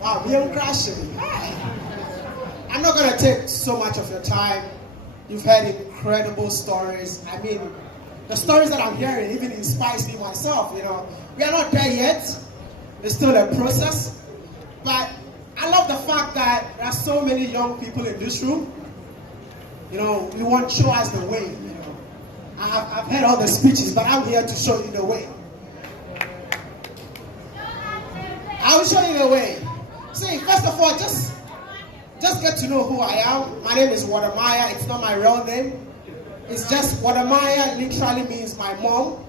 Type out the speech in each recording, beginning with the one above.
Wow, I'm crashing. I'm not going to take so much of your time. You've heard incredible stories. I mean, the stories that I'm hearing even inspires me myself, you know. We are not there yet. It's still a process. But I love the fact that there are so many young people in this room. You know, you want to show us the way, you know. I've heard all the speeches, but I'm here to show you the way. I'll show you the way. See, first of all, just get to know who I am. My name is WODE Maya. It's not my real name. It's just WODE Maya literally means my mom.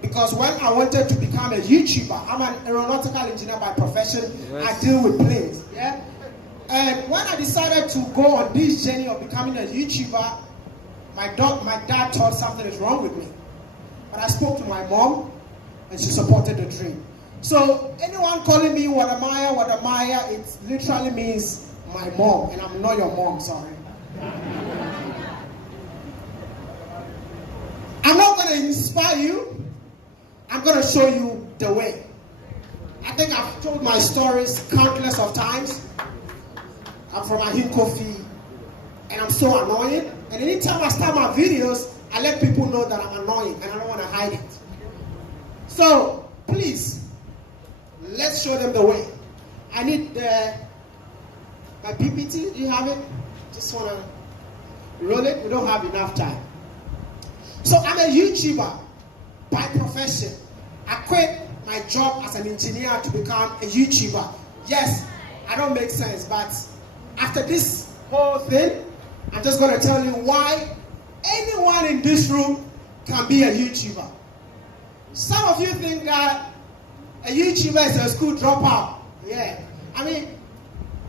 Because when I wanted to become a YouTuber, I'm an aeronautical engineer by profession. Yes. I deal with planes. Yeah. And when I decided to go on this journey of becoming a YouTuber, my dad thought something is wrong with me. But I spoke to my mom, and she supported the dream. So anyone calling me WODE Maya, it literally means my mom, and I'm not your mom, sorry. I'm not going to inspire you. I'm going to show you the way. I think I've told my stories countless of times. I'm from Ahinkofi, and I'm so annoying. And anytime I start my videos, I let people know that I'm annoying, and I don't want to hide it. So, please, let's show them the way. I need my PPT. Do you have it? Just want to roll it. We don't have enough time. So, I'm a YouTuber by profession. I quit my job as an engineer to become a YouTuber. Yes, I don't make sense, but after this whole thing, I'm just going to tell you why anyone in this room can be a YouTuber. Some of you think that a YouTuber is a school dropout. Yeah. I mean,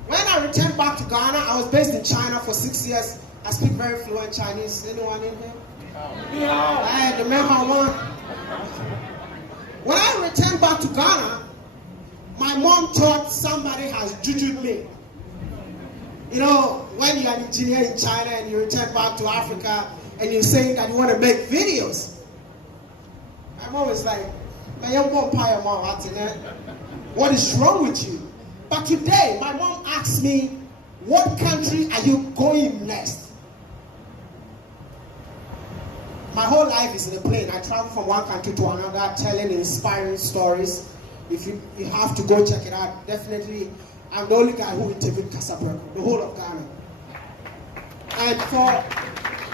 when I returned back to Ghana, I was based in China for 6 years. I speak very fluent Chinese. Anyone in here? Yeah. The man one. When I returned back to Ghana, my mom thought somebody has jujued me. You know, when you're an engineer in China and you return back to Africa and you're saying that you want to make videos, my mom was like, what is wrong with you? But today, my mom asked me, what country are you going next? My whole life is in a plane. I travel from one country to another, telling inspiring stories. If you have to go check it out, definitely. I'm the only guy who interviewed Kasapreko, the whole of Ghana. And for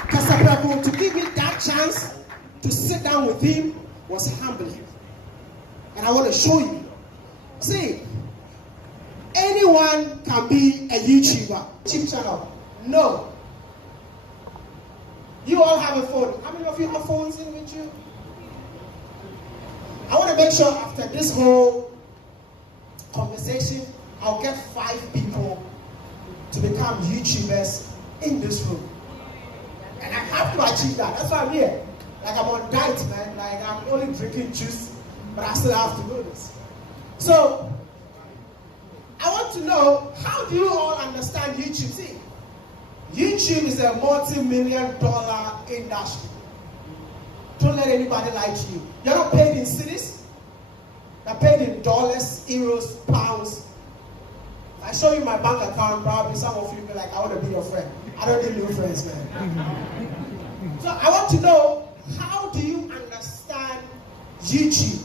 Kasapreko to give me that chance to sit down with him was humbling. And I want to show you. See, anyone can be a YouTuber. YouTube channel. No. You all have a phone. How many of you have phones in with you? I want to make sure after this whole conversation, I'll get 5 people to become YouTubers in this room. And I have to achieve that. That's why I'm here. Like I'm on diet, man. Like I'm only drinking juice, but I still have to do this. So, I want to know, how do you all understand YouTube? See, YouTube is a multi-million-dollar industry. Don't let anybody lie to you. You're not paid in cities. You're paid in dollars, euros, pounds. If I show you my bank account, probably some of you will be like, I want to be your friend. I don't need new friends, man. So I want to know, how do you understand YouTube?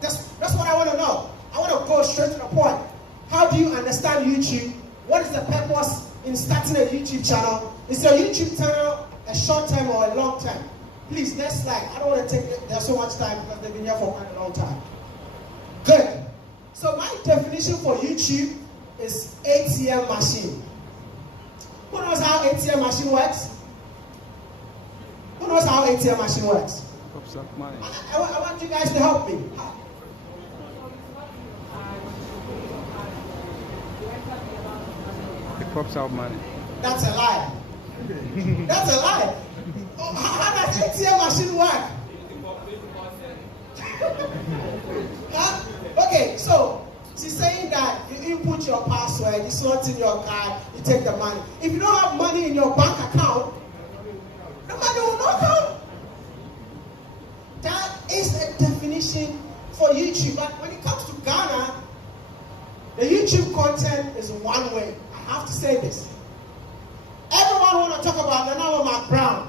That's what I want to know. I want to go straight to the point. How do you understand YouTube? What is the purpose in starting a YouTube channel? Is your YouTube channel a short term or a long term? Please, next slide. I don't want to take there's so much time because they've been here for quite a long time. Good. So my definition for YouTube is ATM machine. Who knows how ATM machine works? Who knows how ATM machine works? I want you guys to help me. It pops out money. That's a lie. That's a lie. Oh, how does ATM machine work? Huh? Okay, so she's saying that you input your password, you slot in your card, you take the money. If you don't have money in your bank account, the money will not come. That is a definition for YouTube. But when it comes to Ghana, the YouTube content is one way. I have to say this. Everyone want to talk about Nana McBrown.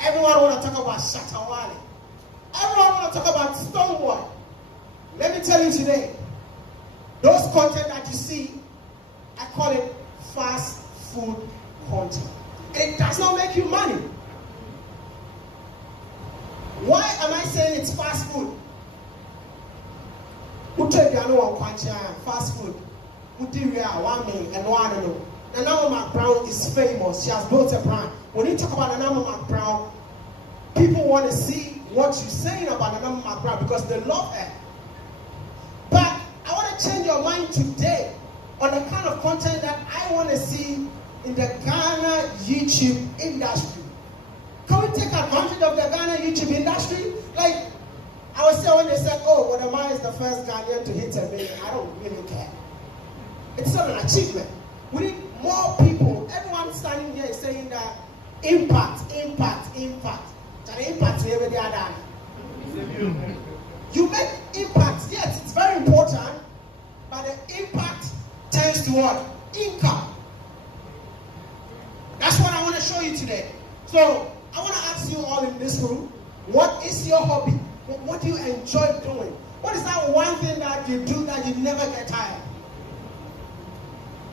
Everyone want to talk about Shatawale. Everyone want to talk about Stonewall. Let me tell you today, those content that you see, I call it fast food content. And it does not make you money. Why am I saying it's fast food? Fast food. Nana McBrown is famous. She has built a brand. When you talk about Nana McBrown, people want to see what you're saying about Nana McBrown because they love her. But I want to change your mind today on the kind of content that I want to see in the Ghana YouTube industry. Can we take advantage of the Ghana YouTube industry? Like, I was saying when they said, oh, WODE MAYA is the first Ghanaian to hit 1 million, I don't really care. It's not an achievement. We need more people. Everyone standing here is saying that impact. The impact we already are done. You make impact, yes, it's very important, but the impact tends to what? Income. That's what I want to show you today. So, I want to ask you all in this room, what is your hobby? What do you enjoy doing? What is that one thing that you do that you never get tired?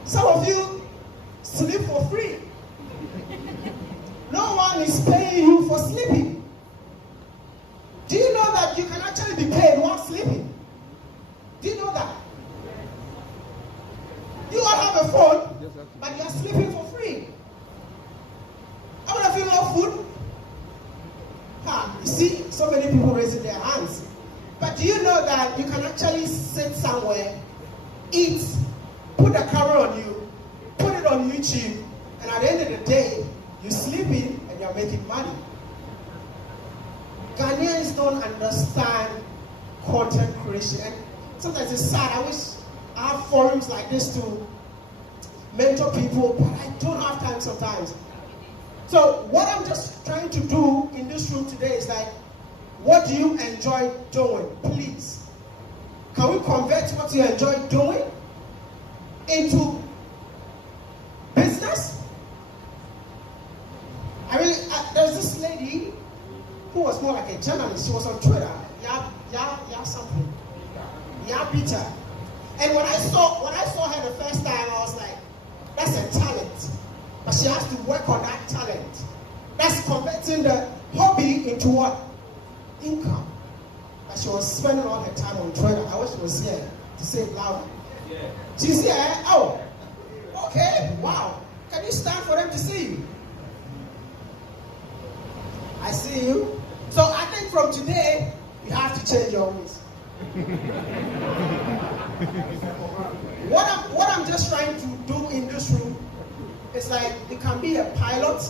Some of you sleep for free. No one is paying you for sleeping. Do you know that you can actually be paid while sleeping? Do you know that? You all have a phone, but you are sleeping for free. How many of you love food? You see, so many people raising their hands. But do you know that you can actually sit somewhere, eat, put the camera on you, put it on YouTube, and at the end of the day, you're sleeping and you're making money. Ghanaians don't understand content creation. And sometimes it's sad. I wish I have forums like this to mentor people, but I don't have time sometimes. So what I'm just trying to do in this room today is like, what do you enjoy doing? Please. Can we convert what you enjoy doing into business? There's this lady who was more like a journalist. She was on Twitter. Yeah, something. Yeah, Peter. And when I saw her the first time, I was like, that's a talent. But she has to work on that talent. That's converting the hobby into what? Income. But she was spending all her time on Twitter. I wish she was here to say it louder. Yeah. She's here. Oh, okay. Wow. Can you stand for them to see you? I see you. So I think from today, you have to change your ways. What I'm just trying to do in this room is like, you can be a pilot,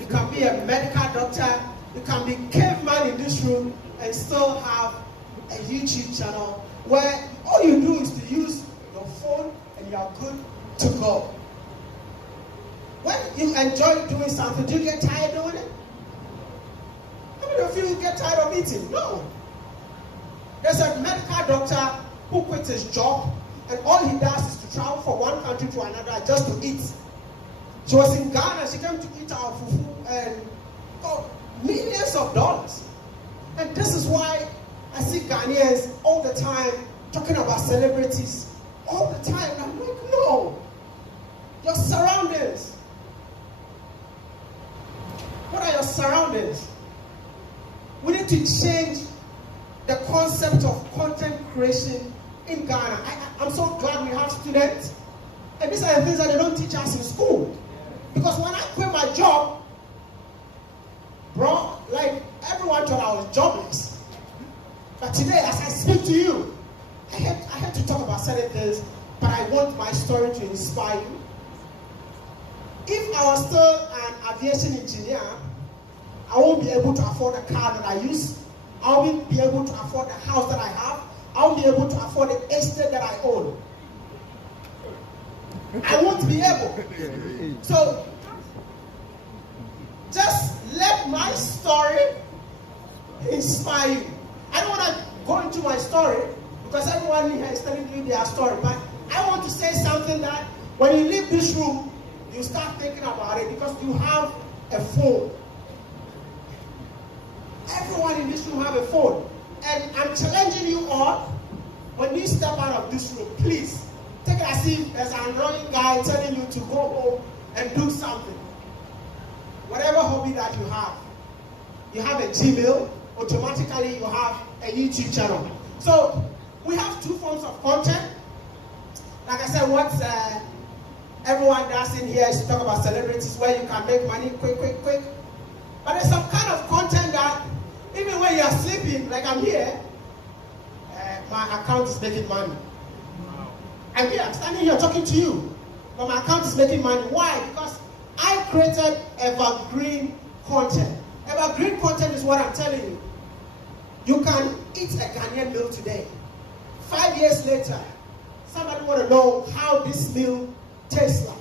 you can be a medical doctor, you can be caveman in this room and still have a YouTube channel where all you do is to use your phone and you are good to go. When you enjoy doing something, do you get tired doing it? How many of you get tired of eating? No. There's a medical doctor who quits his job and all he does is to travel from one country to another just to eat. She was in Ghana, she came to eat our fufu and got millions of dollars. And this is why I see Ghanaians all the time talking about celebrities. All the time. And I'm like, no. Your surroundings. What are your surroundings? We need to change the concept of content creation in Ghana. I'm so glad we have students. And these are the things that they don't teach us in school. Because when I quit my job, bro, like everyone thought I was jobless. But today, as I speak to you, I had to talk about certain things, but I want my story to inspire you. If I was still an aviation engineer, I won't be able to afford the car that I use. I won't be able to afford the house that I have. I won't be able to afford the estate that I own. I won't be able. So, just let my story inspire you. go into my story, because everyone here is telling you their story, but I want to say something that when you leave this room, you start thinking about it, because you have a phone. Everyone in this room have a phone. And I'm challenging you all, when you step out of this room, please, take it as if there's an annoying guy telling you to go home and do something. Whatever hobby that you have a Gmail, automatically you have a YouTube channel. So, we have two forms of content. Like I said, what everyone does in here is to talk about celebrities where you can make money quick. But there's some kind of content that, even when you're sleeping, like I'm here, my account is making money. I'm here, I'm standing here talking to you, but my account is making money. Why? Because I created evergreen content. Evergreen content is what I'm telling you. You can eat a Ghanaian meal today. 5 years later, somebody want to know how this meal tastes like.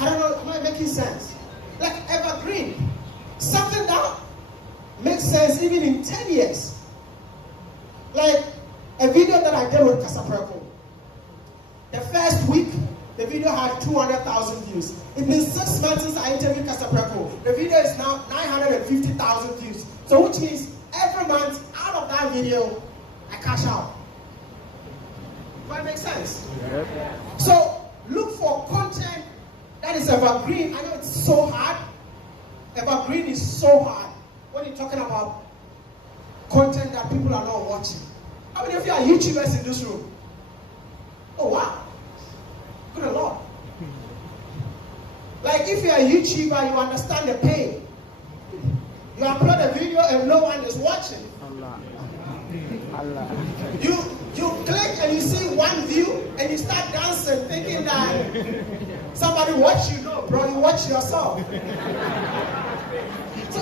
I don't know, am I making sense? Like evergreen. Something that makes sense even in 10 years. Like a video that I did with Casapreco. The first week, the video had 200,000 views. It means 6 months since I interviewed Casapreco, the video is now 950,000 views. So which means every month out of that video, I cash out. Does that make sense? Yep. So look for content that is evergreen. I know it's so hard. Evergreen is so hard when you're talking about content that people are not watching. How many of you are YouTubers in this room? Oh wow. Good Lord. Like if you're a YouTuber, you understand the pain. You upload a video and no one is watching. Allah. You click and you see one view and you start dancing thinking that somebody watch you. No, bro, you watch yourself. So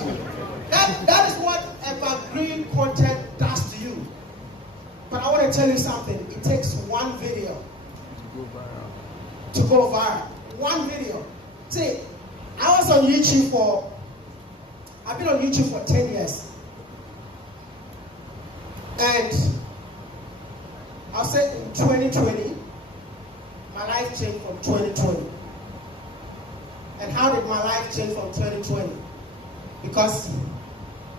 that is what evergreen content does to you. But I want to tell you something. It takes one video to go viral. One video. See, I was on YouTube I've been on YouTube for 10 years. And I'll say in 2020, my life changed from 2020. And how did my life change from 2020? Because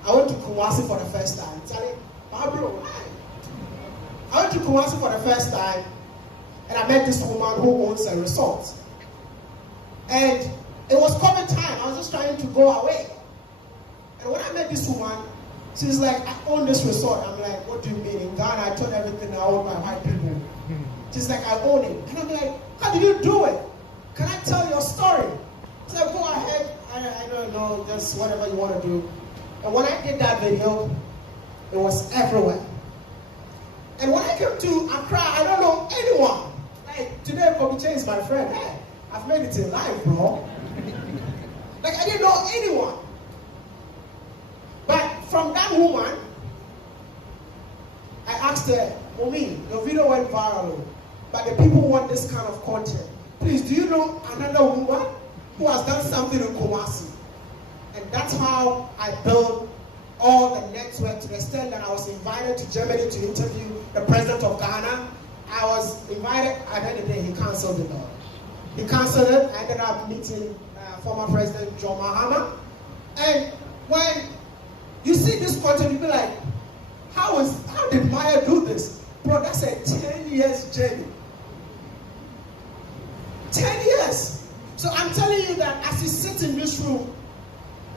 I went to Kumasi for the first time. Charlie, Barbara, why? I went to Kumasi for the first time, and I met this woman who owns a resort. And it was COVID time. I was just trying to go away. And when I met this woman, she's like, I own this resort. I'm like, what do you mean? In Ghana, I told everything I own by white people. She's like, I own it. And I'm like, how did you do it? Can I tell your story? She said, go ahead. I don't know, just whatever you want to do. And when I did that video, it was everywhere. And when I came to Accra, I don't know anyone. Like, today, Kobiche is my friend. Hey, I've made it in life, bro. Like, I didn't know anyone. But from that woman, I asked her, Omi, your video went viral, but the people want this kind of content. Please, do you know another woman who has done something in Kumasi? And that's how I built all the network to the extent that I was invited to Germany to interview the president of Ghana. I was invited, at the end of the day, he canceled it all. He canceled it. I ended up meeting former President John Mahama. And when you see this content, you'll be like, how did Maya do this? Bro, that's a 10 years journey. 10 years. So I'm telling you that as you sit in this room,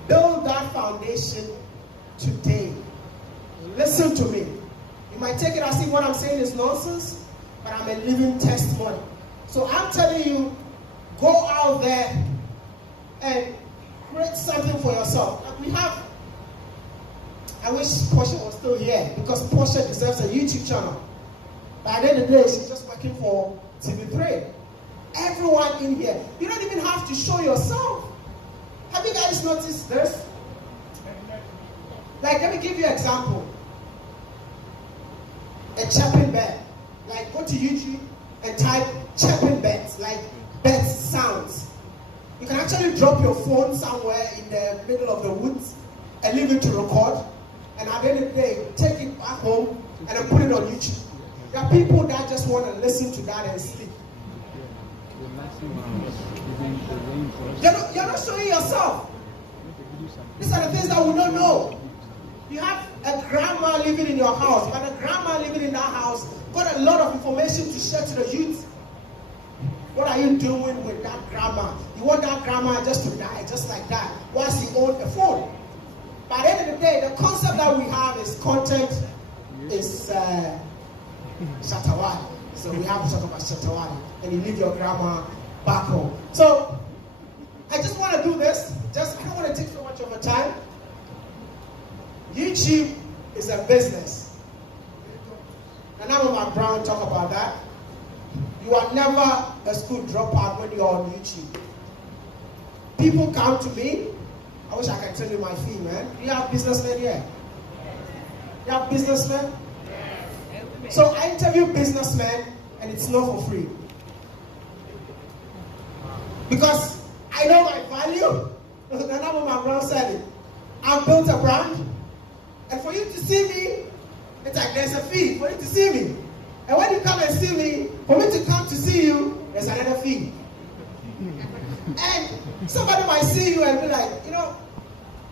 build that foundation today. Listen to me. You might take it as if what I'm saying is nonsense, but I'm a living testimony. So I'm telling you, go out there and create something for yourself. Like I wish Portia was still here, because Portia deserves a YouTube channel. But at the end of the day, she's just working for TV3. Everyone in here, you don't even have to show yourself. Have you guys noticed this? Like, let me give you an example. A chirping bird. Like, go to YouTube and type chirping birds, like bird sounds. You can actually drop your phone somewhere in the middle of the woods and leave it to record. and at the end of the day, take it back home and then put it on YouTube. There are people that just want to listen to that and sleep. You're not showing yourself. These are the things that we don't know. You have a grandma living in your house, but the grandma living in that house got a lot of information to share to the youth. What are you doing with that grandma? You want that grandma just to die, just like that, whilst you own a phone. By the end of the day, the concept that we have is content is Shatawali. So we have to talk about Shatawali. And you leave your grandma back home. So I just want to do this. I don't want to take so much of your time. YouTube is a business. And now when my Brown talk about that, you are never a school dropout when you're on YouTube. People come to me. I wish I could tell you my fee, man. Do you have businessmen here? You have businessmen? So I interview businessmen, and it's not for free. Because I know my value. And that's what my Brown said it. I've built a brand. And for you to see me, it's like there's a fee for you to see me. And when you come and see me, for me to come to see you, there's another fee. And somebody might see you and be like, you know,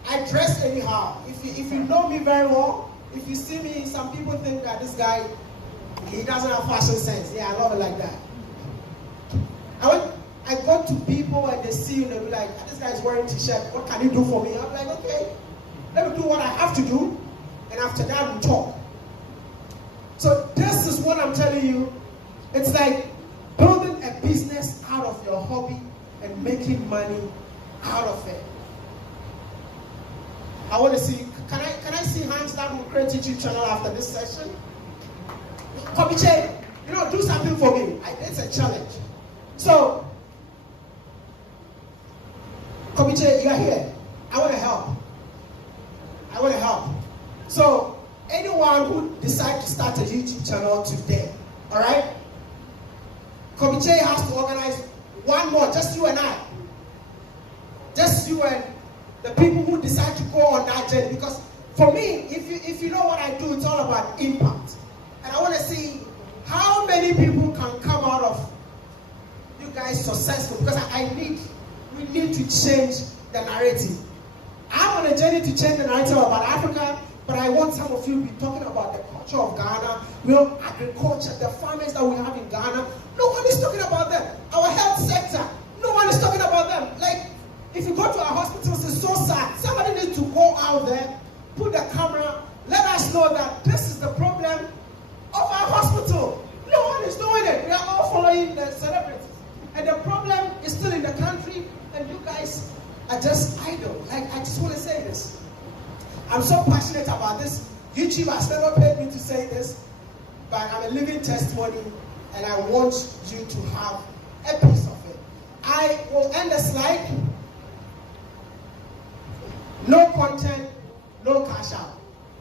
I dress anyhow. If you know me very well, if you see me, some people think that this guy, he doesn't have fashion sense. Yeah, I love it like that. And when I go to people and they see you and they be like, this guy's wearing t-shirt, what can you do for me? I'm like, okay, let me do what I have to do, and after that we talk. So this is what I'm telling you. It's like building a business out of your hobby and making money out of it. I want to see, can I see hands that will create YouTube channel after this session? Kobiche, you know, do something for me. It's a challenge. So, Kobiche, you are here. I want to help. I want to help. So, anyone who decides to start a YouTube channel today, all right? Kobiche has to organize one more, just you and I. Just you and the people who decide to go on that journey. Because for me, if you know what I do, it's all about impact. And I want to see how many people can come out of you guys successful. Because we need to change the narrative. I'm on a journey to change the narrative about Africa, but I want some of you to be talking about the culture of Ghana, you know, agriculture, the farmers that we have in Ghana. No one is talking about them. Our health sector, no one is talking about them. Like, if you go to our hospitals, it's so sad. Somebody needs to go out there, put the camera, let us know that this is the problem of our hospital. No one is doing it. We are all following the celebrities. And the problem is still in the country, and you guys are just idle. Like, I just want to say this. I'm so passionate about this. YouTube has never paid me to say this, but I'm a living testimony, and I want you to have a piece of it. I will end the slide. No content, no cash out.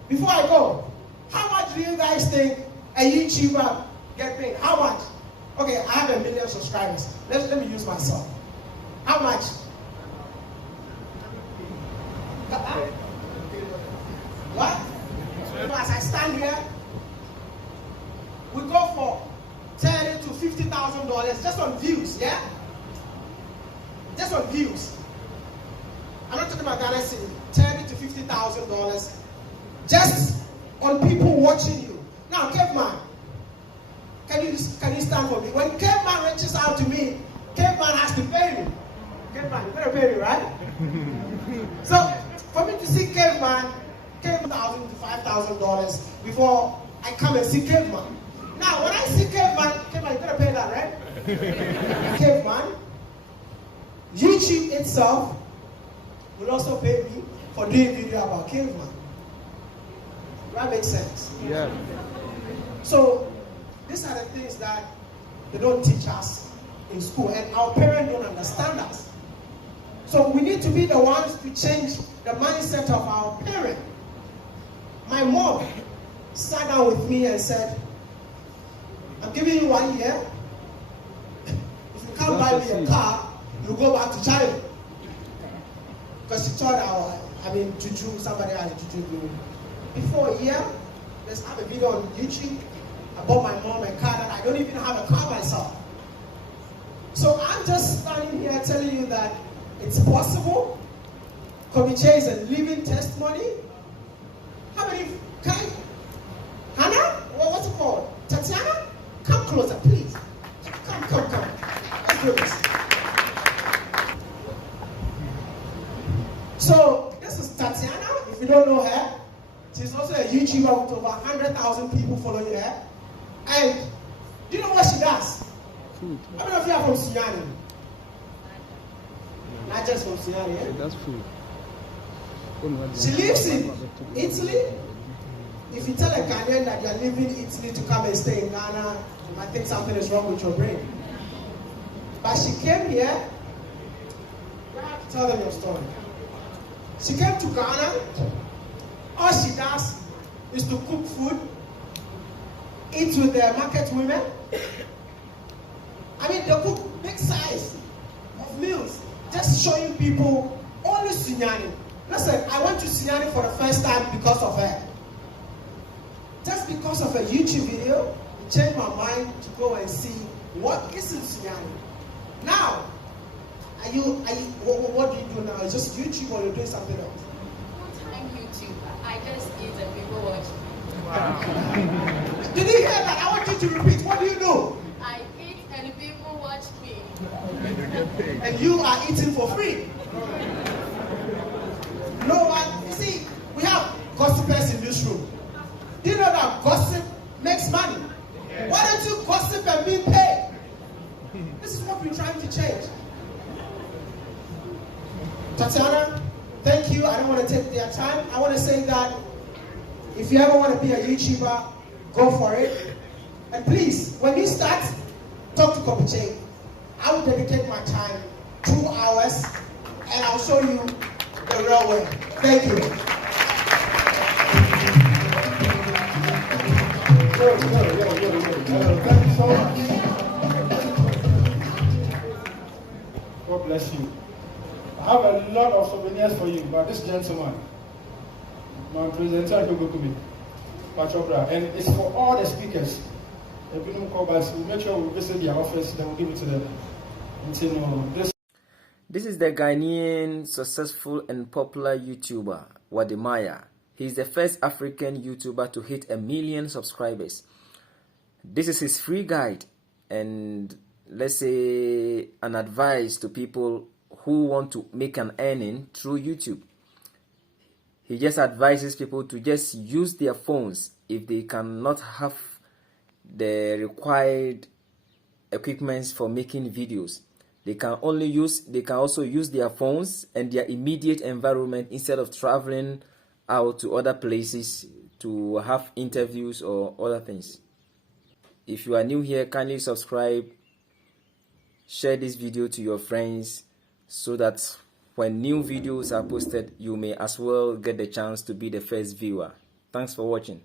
Before I go, how much do you guys think a YouTuber get paid? How much? Okay, I have 1 million subscribers. Let me use myself. How much? What? As I stand here, we go for $30,000 to $50,000 just on views, yeah? Just on views. I'm not talking about Ghana City. $30,000 to $50,000 just on people watching you. Now, Caveman, can you stand for me? When Caveman reaches out to me, Caveman has to pay me. Caveman, you better pay me, right? So, for me to see Caveman, $10,000 to $5,000 before I come and see Caveman. Now, when I see Caveman, you better pay that, right? Caveman, YouTube itself will also pay me for doing video about Caveman. That makes sense. Yeah. So, these are the things that they don't teach us in school, and our parents don't understand us. So we need to be the ones to change the mindset of our parents. My mom sat down with me and said, I'm giving you 1 year. If you can't buy me a car, you go back to China. Because she thought juju, somebody has juju before a year. Let's have a video on YouTube. I bought my mom a car that I don't even have a car myself. So I'm just standing here telling you that it's possible. Komiche is a living testimony. How many? Hannah? What's it called? Tatiana? Come closer, please. Come. Let's do this. So, this is Tatiana. If you don't know her, she's also a YouTuber with over 100,000 people following her. And do you know what she does? Food. I don't know if you are from Sunyani. Not just from Sunyani, eh? That's food. She lives in Italy. If you tell a Ghanaian that you are leaving Italy to come and stay in Ghana, you might think something is wrong with your brain. But she came here. You have to tell them your story. She came to Ghana. All she does is to cook food, eat with the market women. I mean, they cook big size of meals, just showing people only Sunyani. Listen, I went to Sunyani for the first time because of her. Just because of a YouTube video, it changed my mind to go and see what is in Sunyani. Now, what do you do now? Is just YouTube or you're doing something else? I'm YouTuber. I just eat and people watch me. Wow. Did you hear that? I want you to repeat. What do you do? I eat and people watch me. And you are eating for free. No one. You see, we have gossipers in this room. Do you know that gossip makes money? Why don't you gossip and be paid? This is what we're trying to change. Tatiana, thank you. I don't want to take their time. I want to say that if you ever want to be a YouTuber, go for it. And please, when you start, talk to Komiche. I will dedicate my time, 2 hours, and I'll show you the real way. Thank you. Thank you so much. God bless you. I have a lot of souvenirs for you, but this gentleman, my presenter, will go to me. And it's for all the speakers. If you don't call back, we'll make sure we visit their office, then we'll give it to them. This is the Ghanaian successful and popular YouTuber, WODE MAYA. He is the first African YouTuber to hit 1 million subscribers. This is his free guide and, let's say, an advice to people who want to make an earning through YouTube. He just advises people to just use their phones if they cannot have the required equipments for making videos. They can also use their phones and their immediate environment instead of traveling out to other places to have interviews or other things. If you are new here, kindly subscribe, share this video to your friends so that when new videos are posted, you may as well get the chance to be the first viewer. Thanks for watching.